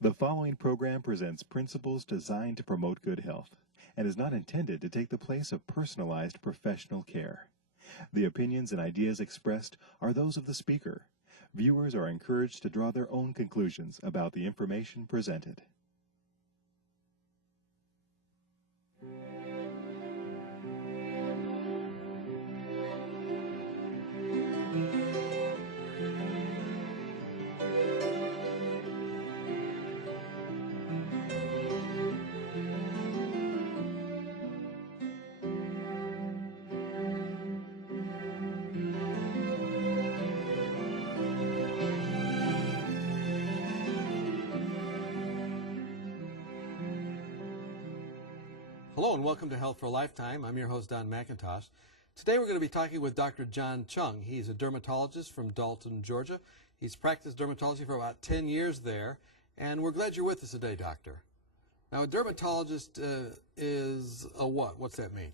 The following program presents principles designed to promote good health and is not intended to take the place of personalized professional care. The opinions and ideas expressed are those of the speaker. Viewers are encouraged to draw their own conclusions about the information presented. Hello and welcome to Health for a Lifetime. I'm your host, Don McIntosh. Today we're going to be talking with Dr. John Chung. He's a dermatologist from Dalton, Georgia. He's practiced dermatology for about 10 years there, and we're glad you're with us today, Doctor. Now, a dermatologist is a what? What's that mean?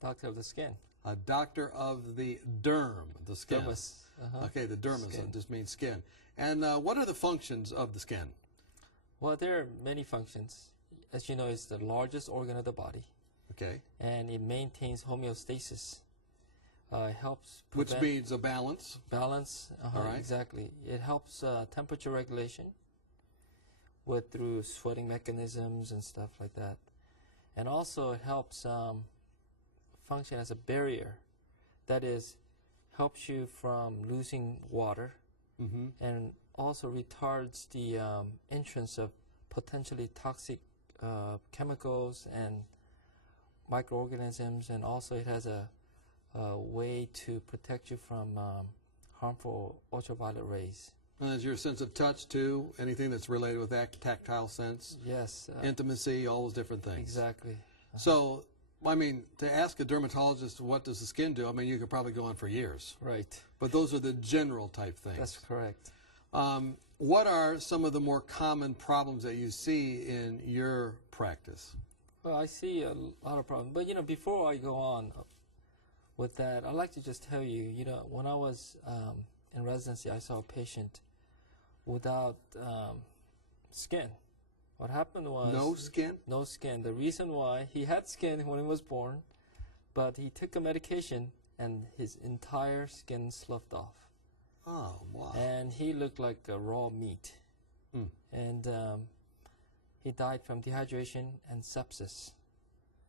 Doctor of the skin. A doctor of the derm, the skin. Dermis. Okay, the dermis Skin. just means skin. And what are the functions of the skin? Well, there are many functions. As you know, it's the largest organ of the body, Okay. and it maintains homeostasis. It helps Which prevent means a balance. balance. All right. Exactly. It helps temperature regulation through sweating mechanisms and stuff like that. And also it helps function as a barrier. That is, helps you from losing water, and also retards the entrance of potentially toxic chemicals and microorganisms, and also it has a way to protect you from harmful ultraviolet rays. And there's your sense of touch, too, anything that's related with that tactile sense, Yes. intimacy, all those different things. Exactly. So, I mean, to ask a dermatologist what does the skin do, I mean, you could probably go on for years. Right. But those are the general type things. That's correct. What are some of the more common problems that you see in your practice? Well, I see a lot of problems. But, before I go on with that, I'd like to just tell you, when I was in residency, I saw a patient without skin. What happened was... No skin? No skin. The reason why, he had skin when he was born, but he took a medication and his entire skin sloughed off. Oh, wow. And he looked like a raw meat. And he died from dehydration and sepsis.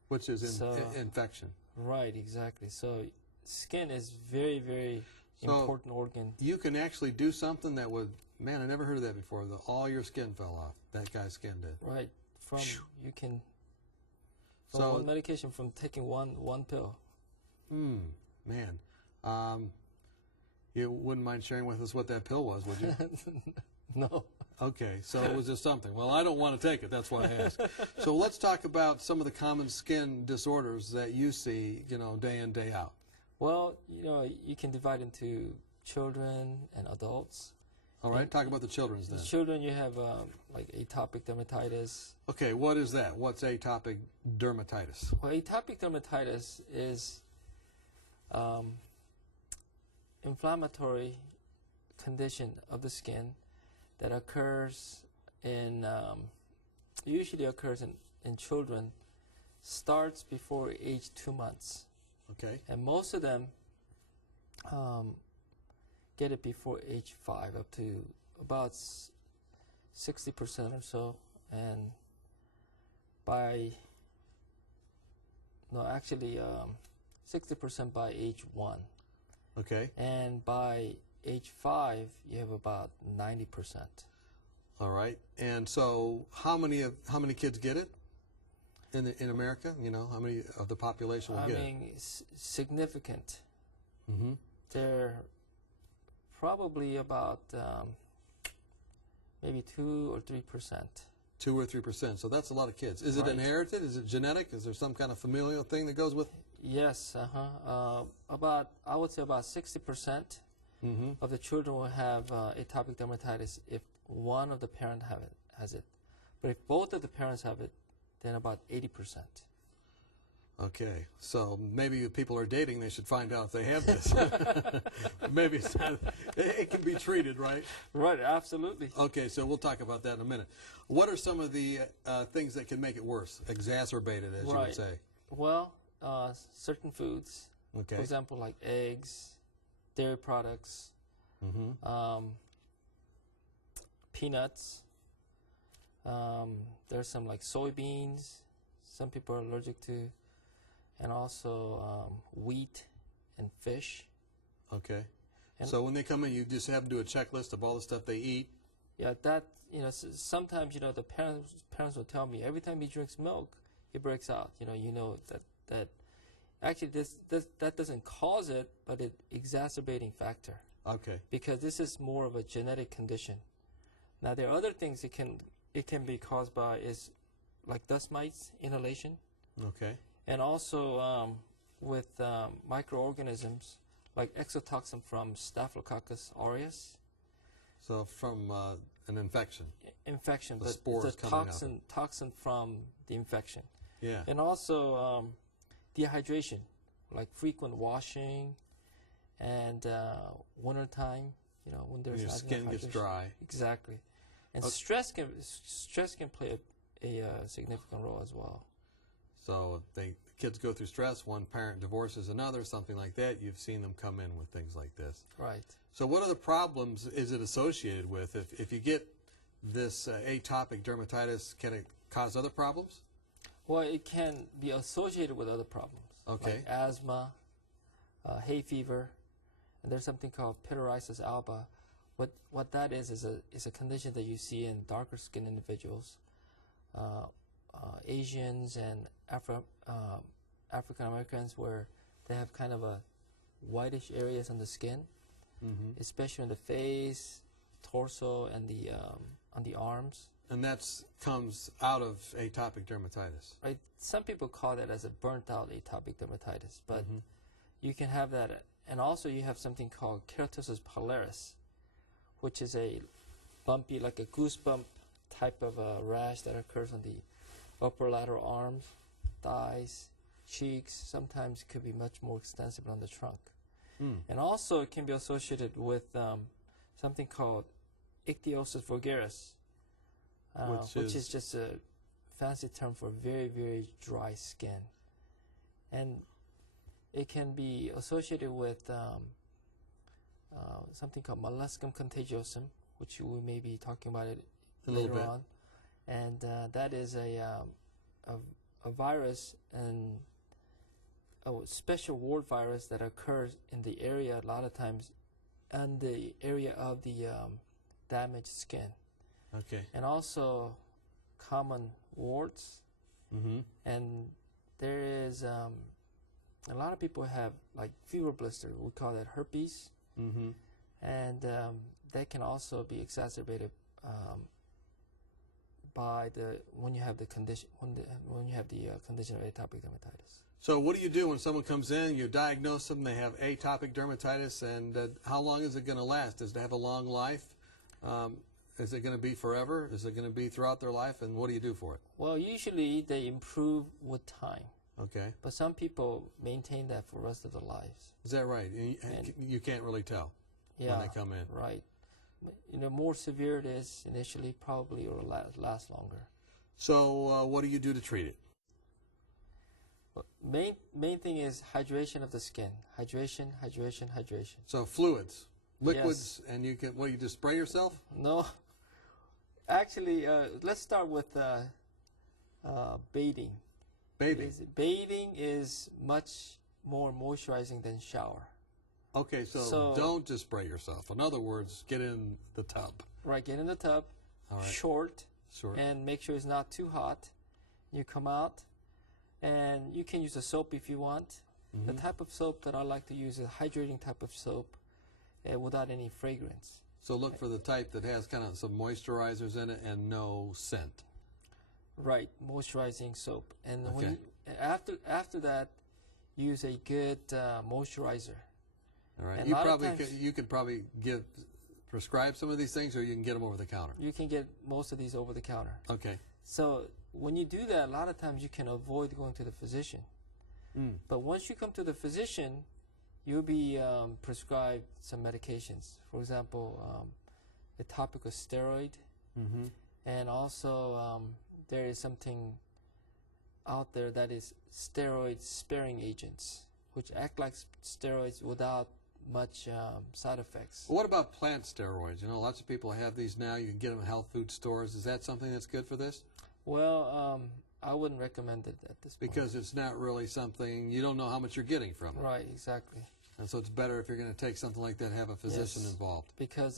Which is So- infection. Right, exactly. So skin is very, very So- important organ. You can actually do something that would, man, I never heard of that before. All your skin fell off. That guy's skin did. Right. From you can from So- one medication, from taking one pill. Man. You wouldn't mind sharing with us what that pill was, would you? No. Okay, so it was just something. Well, I don't want to take it. That's why I asked. So let's talk about some of the common skin disorders that you see, day in, day out. Well, you can divide into children and adults. All right, talk about the children's then. Children, you have like atopic dermatitis. Okay, what is that? What's atopic dermatitis? Well, atopic dermatitis is inflammatory condition of the skin that occurs usually occurs in children, starts before age 2 months. Okay. And most of them get it before age 5, up to about 60% or so. And 60% by age 1. Okay. And by age 5, you have about 90%. All right. And so how many kids get it in America? How many of the population will get it? Significant. They're probably about maybe 2 or 3%. 2 or 3%. So that's a lot of kids. Is it Right. inherited? Is it genetic? Is there some kind of familial thing that goes with it? Yes, I would say about 60% of the children will have atopic dermatitis if one of the parents has it. But if both of the parents have it, then about 80%. Okay, so maybe if people are dating, they should find out if they have this. Maybe it's not, it can be treated, right? Right, absolutely. Okay, so we'll talk about that in a minute. What are some of the things that can make it worse, exacerbate it, as you would say? Well, certain foods, Okay. for example, like eggs, dairy products, peanuts. There's some like soybeans, some people are allergic to, and also wheat and fish. Okay. And so when they come in, you just have them do a checklist of all the stuff they eat. yeah, that, sometimes, the parents will tell me every time he drinks milk, he breaks out. That actually that doesn't cause it, but it exacerbating factor. Okay. Because this is more of a genetic condition. Now there are other things it can be caused by is like dust mites, inhalation, Okay. and also with microorganisms like exotoxin from Staphylococcus aureus. So from an infection. Infection, The the spores coming out. toxin from the infection. Yeah. And also dehydration, like frequent washing, and wintertime, when there's When your not skin enough gets hydration. dry. Exactly. And Okay. stress can play a significant role as well. So kids go through stress, one parent divorces another, something like that. You've seen them come in with things like this. Right. So what other problems is it associated with? If you get this atopic dermatitis, can it cause other problems? Well, it can be associated with other problems. Okay. Like asthma, hay fever, and there's something called pityriasis alba. What that is a condition that you see in darker skinned individuals, Asians and African Americans, where they have kind of a whitish areas on the skin, especially in the face, torso, and on the arms. And that comes out of atopic dermatitis. Right. Some people call that as a burnt out atopic dermatitis, but you can have that, and also you have something called keratosis pilaris, which is a bumpy, like a goosebump type of a rash that occurs on the upper lateral arms, thighs, cheeks. Sometimes it could be much more extensive on the trunk. And also it can be associated with something called ichthyosis vulgaris, which is just a fancy term for very, very dry skin. And it can be associated with something called molluscum contagiosum, which we may be talking about it later on. And that is a virus, and a special wart virus that occurs in the area a lot of times, in the area of the damaged skin. Okay. And also common warts. And there is a lot of people have like fever blister. We call that herpes. And that can also be exacerbated by when you have the condition condition of atopic dermatitis. So what do you do when someone comes in, you diagnose them, they have atopic dermatitis, and how long is it going to last? Does it have a long life? Is it going to be forever? Is it going to be throughout their life? And what do you do for it? Well, usually they improve with time. Okay. But some people maintain that for the rest of their lives. Is that right? And you can't really tell when they come in. Right. The more severe it is initially, probably it will last longer. So what do you do to treat it? Well, main thing is hydration of the skin. Hydration. So fluids, liquids, and you just spray yourself? No. Actually, let's start with bathing. Bathing is much more moisturizing than shower. Okay, so don't just spray yourself. In other words, get in the tub. Right, get in the tub, all right. short, and make sure it's not too hot. You come out, and you can use a soap if you want. The type of soap that I like to use is a hydrating type of soap without any fragrance. So look for the type that has kind of some moisturizers in it and no scent. Right, moisturizing soap. And Okay. after that, use a good moisturizer. All right. And You could probably prescribe some of these things, or you can get them over the counter. You can get most of these over the counter. Okay. So when you do that, a lot of times you can avoid going to the physician. But once you come to the physician, you'll be prescribed some medications. For example, a topical steroid, and also there is something out there that is steroid-sparing agents, which act like steroids without much side effects. What about plant steroids? You know, lots of people have these now. You can get them in health food stores. Is that something that's good for this? Well, I wouldn't recommend it at this point. Because it's not really something, you don't know how much you're getting from it. Right, exactly. And so it's better if you're going to take something like that, have a physician involved. Because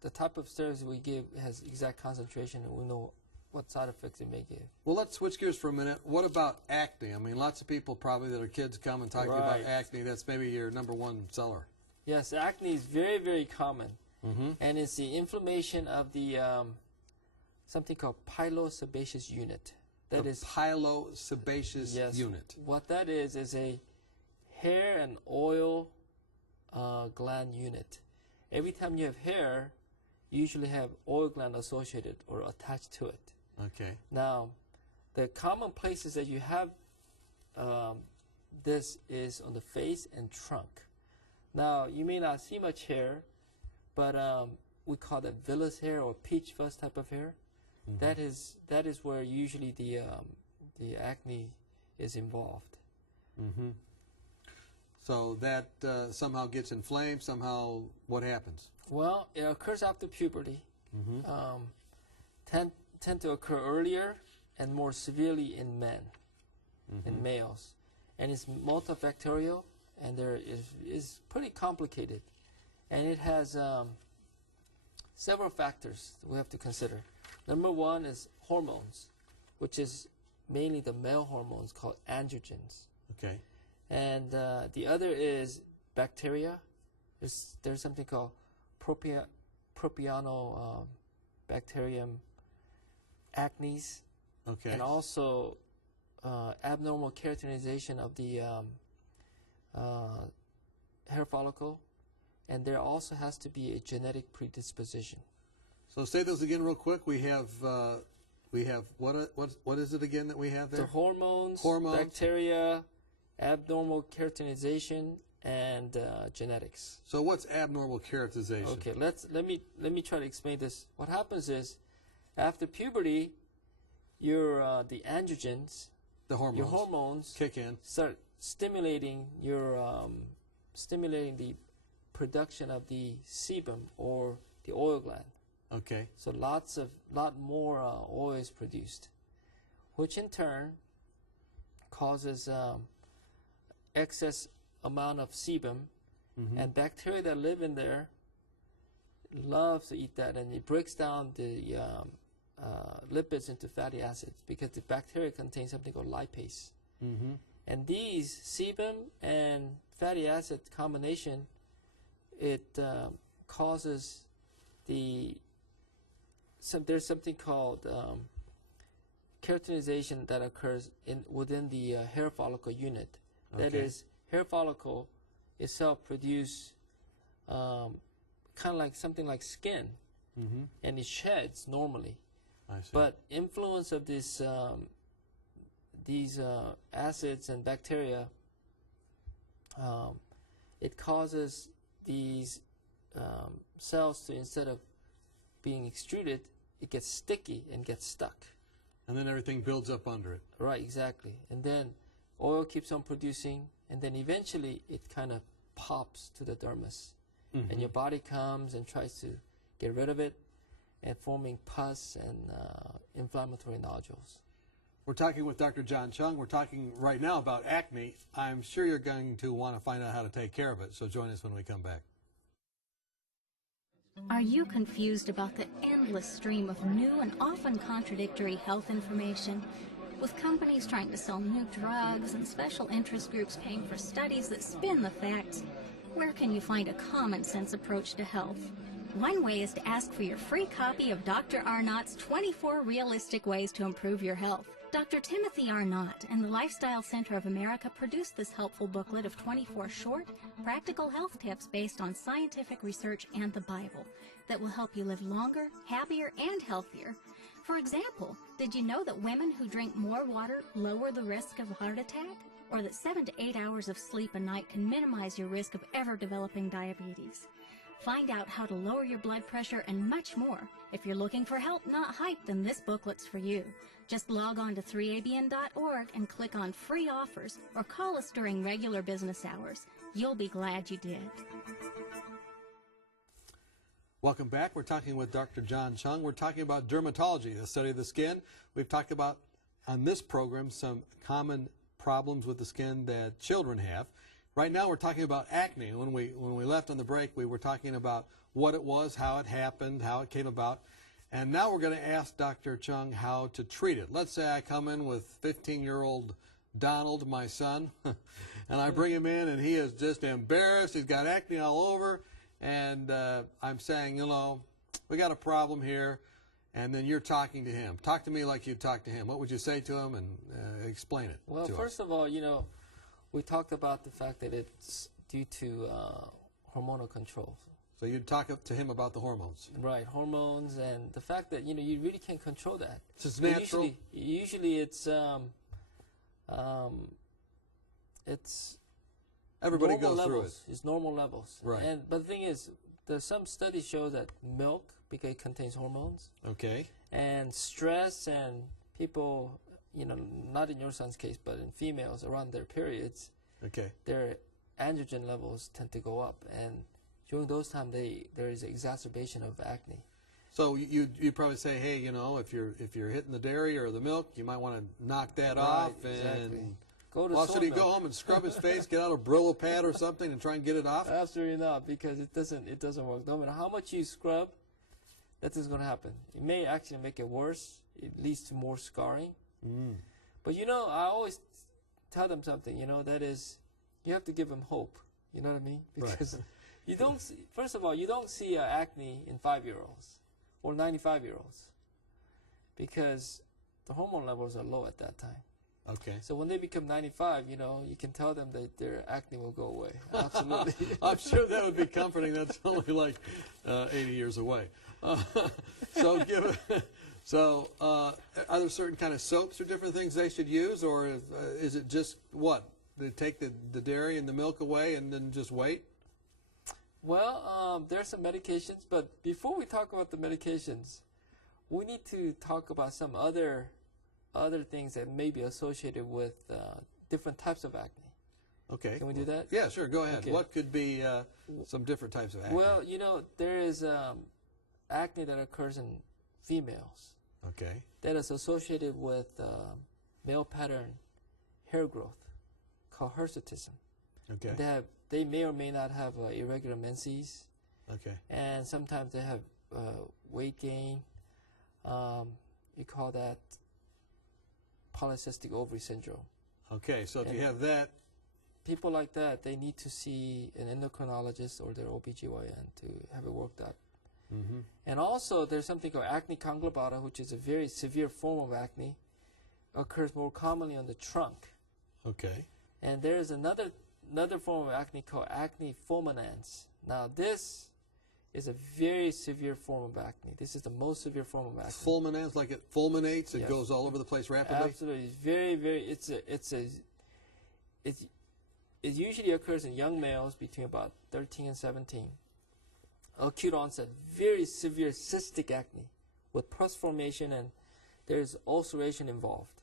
the type of steroids we give has exact concentration, and we know what side effects it may give. Well, let's switch gears for a minute. What about acne? I mean, lots of people probably that are kids come and talk to you about acne. That's maybe your #1 seller. Yes, acne is very, very common. And it's the inflammation of the something called pilosebaceous unit. That is pilosebaceous unit. What that is a hair and oil gland unit. Every time you have hair, you usually have oil gland associated or attached to it. Okay. Now, the common places that you have this is on the face and trunk. Now, you may not see much hair, but we call that villous hair or peach fuzz type of hair. That is where usually the acne is involved. So that somehow gets inflamed. Somehow, what happens? Well, it occurs after puberty. Tend to occur earlier and more severely in men, in males, and it's multifactorial, and there is pretty complicated, and it has several factors we have to consider. Number one is hormones, which is mainly the male hormones called androgens. Okay. And the other is bacteria. There's something called Propionibacterium acnes. Okay. And also abnormal keratinization of the hair follicle. And there also has to be a genetic predisposition. So say those again real quick. We have what is it again that we have there? The hormones, bacteria, abnormal keratinization, and genetics. So what's abnormal keratinization? Okay, let me try to explain this. What happens is, after puberty, the androgens, your hormones kick in, start stimulating stimulating the production of the sebum or the oil gland. Okay. So lot more oil is produced, which in turn causes excess amount of sebum, and bacteria that live in there loves to eat that, and it breaks down the lipids into fatty acids because the bacteria contains something called lipase. And these sebum and fatty acid combination, it causes there's something called keratinization that occurs within the hair follicle unit. That is, hair follicle itself produce kind of like something like skin, and it sheds normally. I see. But influence of these acids and bacteria, it causes these cells to, instead of being extruded, it gets sticky and gets stuck. And then everything builds up under it. Right, exactly. And then oil keeps on producing, and then eventually it kind of pops to the dermis. And your body comes and tries to get rid of it, and forming pus and inflammatory nodules. We're talking with Dr. John Chung. We're talking right now about acne. I'm sure you're going to want to find out how to take care of it, so join us when we come back. Are you confused about the endless stream of new and often contradictory health information? With companies trying to sell new drugs and special interest groups paying for studies that spin the facts, where can you find a common-sense approach to health? One way is to ask for your free copy of Dr. Arnott's 24 Realistic Ways to Improve Your Health. Dr. Timothy Arnott and the Lifestyle Center of America produced this helpful booklet of 24 short, practical health tips based on scientific research and the Bible that will help you live longer, happier, and healthier. For example, did you know that women who drink more water lower the risk of a heart attack? or that 7 to 8 hours of sleep a night can minimize your risk of ever developing diabetes. Find out how to lower your blood pressure and much more. If you're looking for help, not hype, then this booklet's for you. Just log on to 3abn.org and click on free offers or call us during regular business hours. You'll be glad you did. Welcome back. We're talking with Dr. John Chung. We're talking about dermatology, the study of the skin. We've talked about, on this program, some common problems with the skin that children have. Right now we're talking about acne. When we left on the break, we were talking about what it was, how it happened, how it came about. And now we're going to ask Dr. Chung how to treat it. Let's say I come in with 15-year-old Donald, my son, and I bring him in and he is just embarrassed. He's got acne all over. And I'm saying, you know, we got a problem here. And then you're talking to him. Talk to me like you talk to him. What would you say to him, and explain it to us? Well, first of all, you know, we talked about the fact that it's due to hormonal control. So you'd talk to him about the hormones. Right, hormones, and the fact that, you know, you really can't control that. It's just natural. Usually it's everybody normal goes through it. levels. It's normal levels. Right. But the thing is, there's some studies show that milk, because it contains hormones, Okay. and stress, and people, you know, not in your son's case, but in females around their periods, Okay. their androgen levels tend to go up, and during those times there is exacerbation of acne. So you'd probably say, hey, you know, if you're hitting the dairy or the milk, you might want to knock that off. Exactly. And Go to should he soy milk. go home and scrub his face, get out a Brillo pad or something, and try and get it off? Absolutely not, because it doesn't work. No matter how much you scrub, that is going to happen. It may actually make it worse. It leads to more scarring. But you know, I always tell them something. You know, that is, you have to give them hope. You know what I mean? Because you don't see, first of all, you don't see acne in 5-year-olds or 95-year-olds because the hormone levels are low at that time. Okay. So when they become 95, you know, you can tell them that their acne will go away. Absolutely. I'm sure that would be comforting. That's only like 80 years away. So are there certain kind of soaps or different things they should use, or is it just what? They take the dairy and the milk away and then just wait? Well, there's some medications, but before we talk about the medications, we need to talk about some other things that may be associated with different types of acne. Okay. Can we do that? Yeah, sure. Go ahead. Okay. What could be some different types of acne? Well, you know, there is acne that occurs in females Okay. that is associated with male pattern hair growth called hirsutism. Okay. They may or may not have irregular menses, Okay. and sometimes they have weight gain. You call that polycystic ovary syndrome. Okay. So if you have that, People like that, they need to see an endocrinologist or their OBGYN to have it worked out. And also, there's something called acne conglobata, which is a very severe form of acne, occurs more commonly on the trunk. okay. And there is another form of acne called acne fulminans. Now, this is a very severe form of acne. This is the most severe form of acne. Fulminans, like it fulminates, it Yes. goes all over the place rapidly? Absolutely, it's very, very. It usually occurs in young males between about 13 and 17. Acute onset, very severe cystic acne with pus formation, and there's ulceration involved.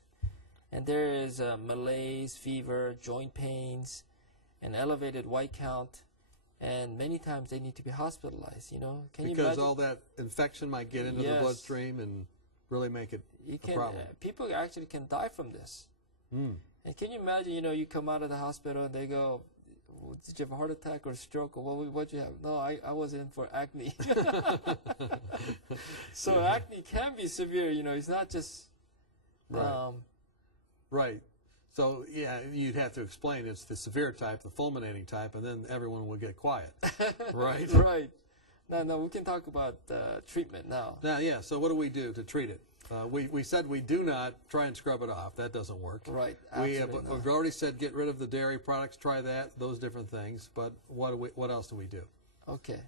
And there is malaise, fever, joint pains, an elevated white count, and many times they need to be hospitalized. You know, can you Because imagine? all that infection might get into the Yes. bloodstream and really make it You a can, problem. people actually can die from this. And can you imagine, you know, you come out of the hospital and they go, did you have a heart attack or a stroke or what'd you have? No, I was in for acne. So acne can be severe, you know, it's not just, Right. Right. So, yeah, you'd have to explain it's the severe type, the fulminating type, and then everyone will get quiet. Right? Right. No, we can talk about treatment now. Now, yeah, so what do we do to treat it? We said we do not try and scrub it off. That doesn't work. Right, We've absolutely not. already said get rid of the dairy products, try that, those different things. But what else do we do? Okay.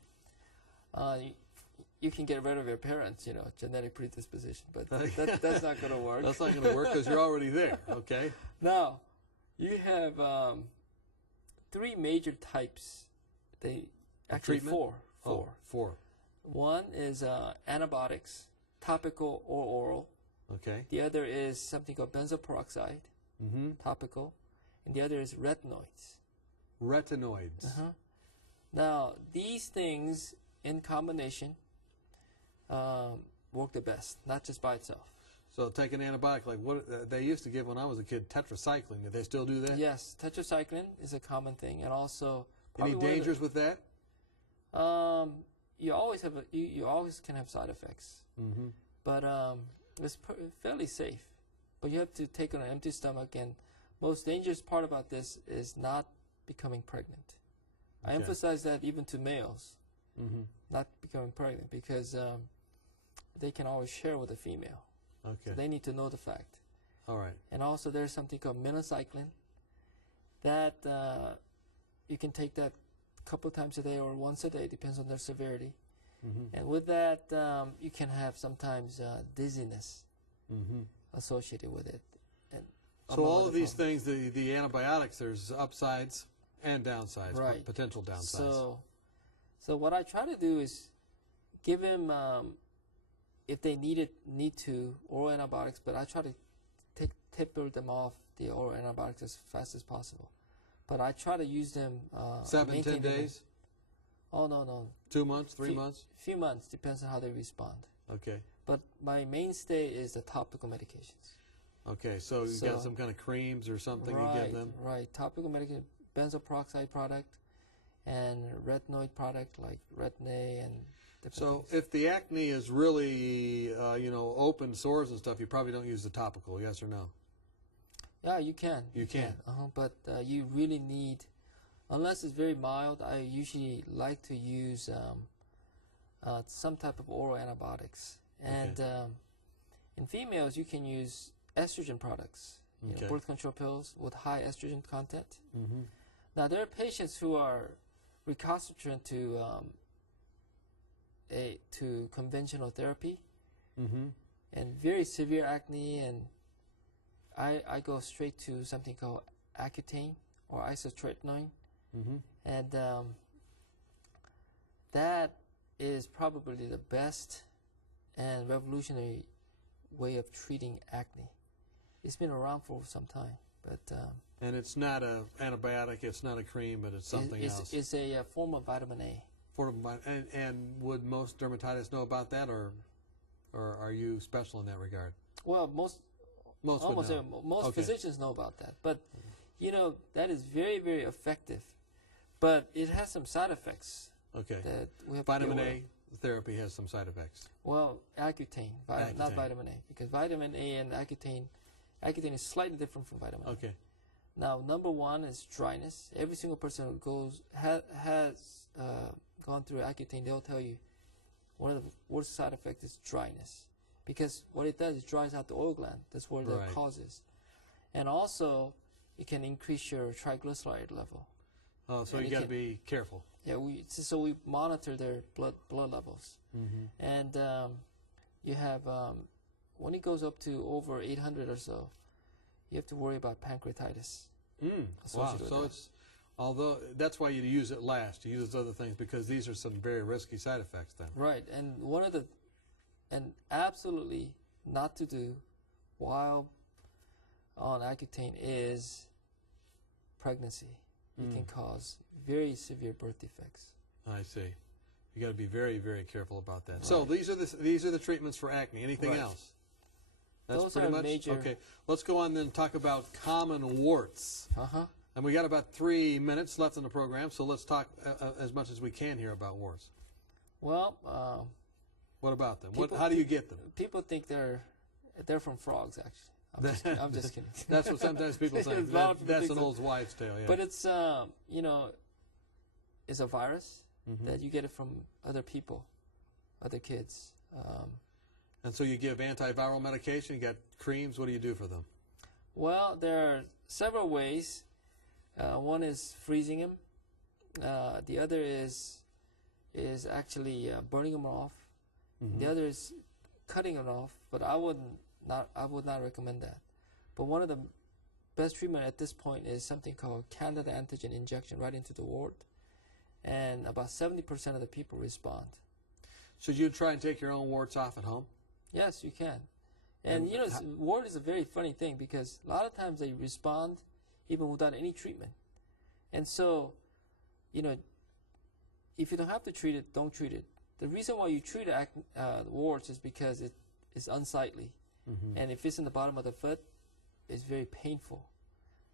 You can get rid of your parents, you know, genetic predisposition, but that's not going to work. That's not going to work because you're already there, okay? Now, You have 3 major types. Actually treatment? four. Oh, 4. One is antibiotics, topical or oral. Okay. The other is something called benzoyl peroxide, Mm-hmm. topical, and the other is retinoids. Retinoids. Now, these things in combination work the best, not just by itself. So take an antibiotic like what they used to give when I was a kid, tetracycline. Do they still do that? Yes, tetracycline is a common thing, and also Any probably one of the- dangers with that? You always have you always can have side effects, Mm-hmm. but it's fairly safe. But you have to take it on an empty stomach, and most dangerous part about this is not becoming pregnant. I Okay. emphasize that even to males, Mm-hmm. not becoming pregnant, because they can always share with a female. Okay. They need to know the fact. All right. And also there's something called minocycline that you can take that a couple times a day or once a day, depends on their severity. Mm-hmm. And with that, you can have sometimes dizziness Mm-hmm. associated with it. And So among all other of these problems. things, the antibiotics, there's upsides and downsides, Right. potential downsides. So what I try to do is give them, if they need to, oral antibiotics, but I try to taper them off the oral antibiotics as fast as possible. But I try to use them. 7, maintain 10 them. days, Oh, no. 2 months, 3 months? Few months, depends on how they respond. Okay. But my mainstay is the topical medications. Okay, so you've got So- some kind of creams or something you give them? Right. Topical medication, benzoyl peroxide product, and retinoid product like Retin-A and different So things. if the acne is really, open sores and stuff, you probably don't use the topical, yes or no? Yeah, you can. You can. But you really need, unless it's very mild, I usually like to use some type of oral antibiotics. And in females, you can use estrogen products, Okay. birth control pills with high estrogen content. Mm-hmm. Now, there are patients who are recalcitrant to conventional therapy Mm-hmm. and very severe acne, and I go straight to something called Accutane or isotretinoin, Mm-hmm. and that is probably the best and revolutionary way of treating acne. It's been around for some time, but And it's not an antibiotic, it's not a cream, but it's something else. it's a form of vitamin A. And would most dermatitis know about that, or are you special in that regard? Well, most Most would almost know. every- most Okay. physicians know about that, but that is very, very effective. But it has some side effects Okay. that we have Vitamin to be aware A therapy has some side effects. of. Well, Accutane, not Accutane. vitamin A, because vitamin A and Accutane is slightly different from vitamin A. Okay. Now, number one is dryness. Every single person who has gone through Accutane, they'll tell you one of the worst side effects is dryness, because what it does is dries out the oil gland. That's where the Right. cause is, and also it can increase your triglyceride level. Oh, so And you it got to can- be careful. Yeah, so we monitor their blood levels, Mm-hmm. and you have when it goes up to over 800 or so, you have to worry about pancreatitis. Wow. Associated with So that. it's, although that's why you use it last. You use other things because these are some very risky side effects. Then. Right, and absolutely not to do while on Accutane is pregnancy. It can cause very severe birth defects. I see. You got to be very, very careful about that. So these are the treatments for acne. Anything Right. else? That's Those pretty are much major- okay. Let's go on then and talk about common warts. And we got about 3 minutes left in the program, so let's talk as much as we can here about warts. Well, What about them? People- How do you get them? people think they're from frogs. Actually, I'm just kidding. That's what sometimes people think. A lot of people That's think an so. old wives' tale. Yeah. But it's it's a virus that you get it from other people, other kids. And so you give antiviral medication. You got creams. What do you do for them? Well, there are several ways. One is freezing them. The other is actually burning them off. The other is cutting them off. But I would not recommend that. But one of the best treatment at this point is something called candida antigen injection right into the wart, and about 70% of the people respond. Should you try and take your own warts off at home? Yes, you can. And you know, wart is a very funny thing because a lot of times they respond even without any treatment. And so, you know, if you don't have to treat it, don't treat it. The reason why you treat warts is because it is unsightly. And if it's in the bottom of the foot, it's very painful.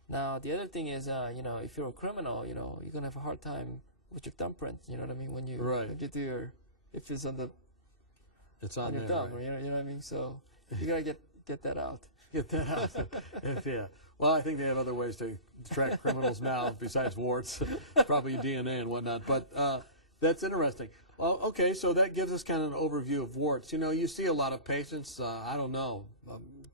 Now, the other thing is, you know, if you're a criminal, you know, you're going to have a hard time with your thumbprint, you know what I mean? When you, when you do your, if it's on the, it's on your there, thumb, right. you know what I mean? So you got to get that out. Get that out. Yeah. Well, I think they have other ways to track criminals now besides warts, probably DNA and whatnot. But that's interesting. Well, okay, so that gives us kind of an overview of warts. You know, you see a lot of patients, I don't know,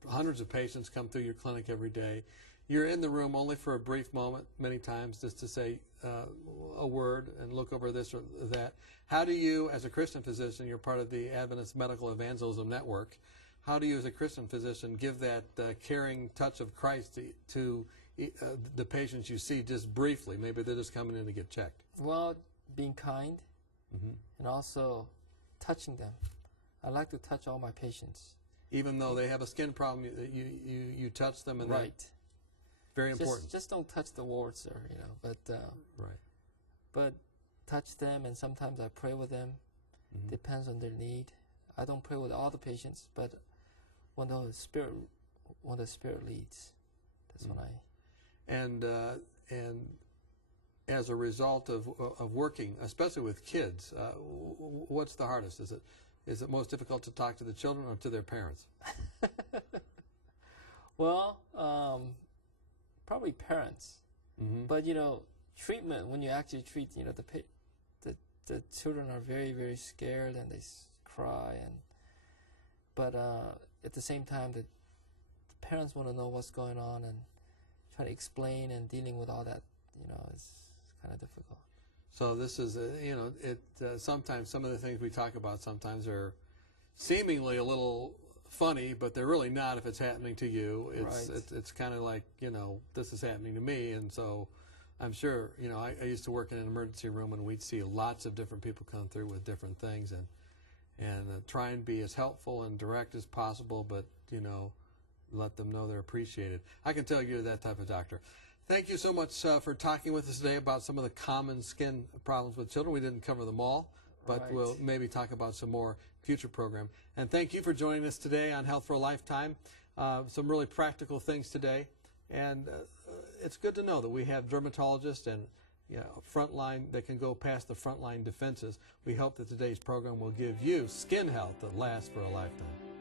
hundreds of patients come through your clinic every day. You're in the room only for a brief moment, many times, just to say a word and look over this or that. How do you, as a Christian physician, you're part of the Adventist Medical Evangelism Network, how do you, as a Christian physician, give that caring touch of Christ to the patients you see just briefly? Maybe they're just coming in to get checked. Well, being kind and also touching them. I like to touch all my patients. Even though they have a skin problem, you touch them, and right. Very important. Just don't touch the warts, or you know. But right. But touch them, and sometimes I pray with them. Depends on their need. I don't pray with all the patients, but when the Spirit leads, that's when I. And as a result of working, especially with kids, what's the hardest? Is it most difficult to talk to the children or to their parents? Well, probably parents. But you know, treatment, when you actually treat, you know, the children are very, very scared and they cry, but at the same time, the parents want to know what's going on and try to explain, and dealing with all that, you know, is kind of difficult. So this is, you know, sometimes some of the things we talk about sometimes are seemingly a little funny, but they're really not if it's happening to you. It's kind of like, you know, this is happening to me, and so I'm sure, you know, I used to work in an emergency room, and we'd see lots of different people come through with different things, and try and be as helpful and direct as possible, but, you know, let them know they're appreciated. I can tell you're that type of doctor. Thank you so much for talking with us today about some of the common skin problems with children. We didn't cover them all, but we'll maybe talk about some more future program. And thank you for joining us today on Health for a Lifetime. Some really practical things today. And it's good to know that we have dermatologists and frontline that can go past the frontline defenses. We hope that today's program will give you skin health that lasts for a lifetime.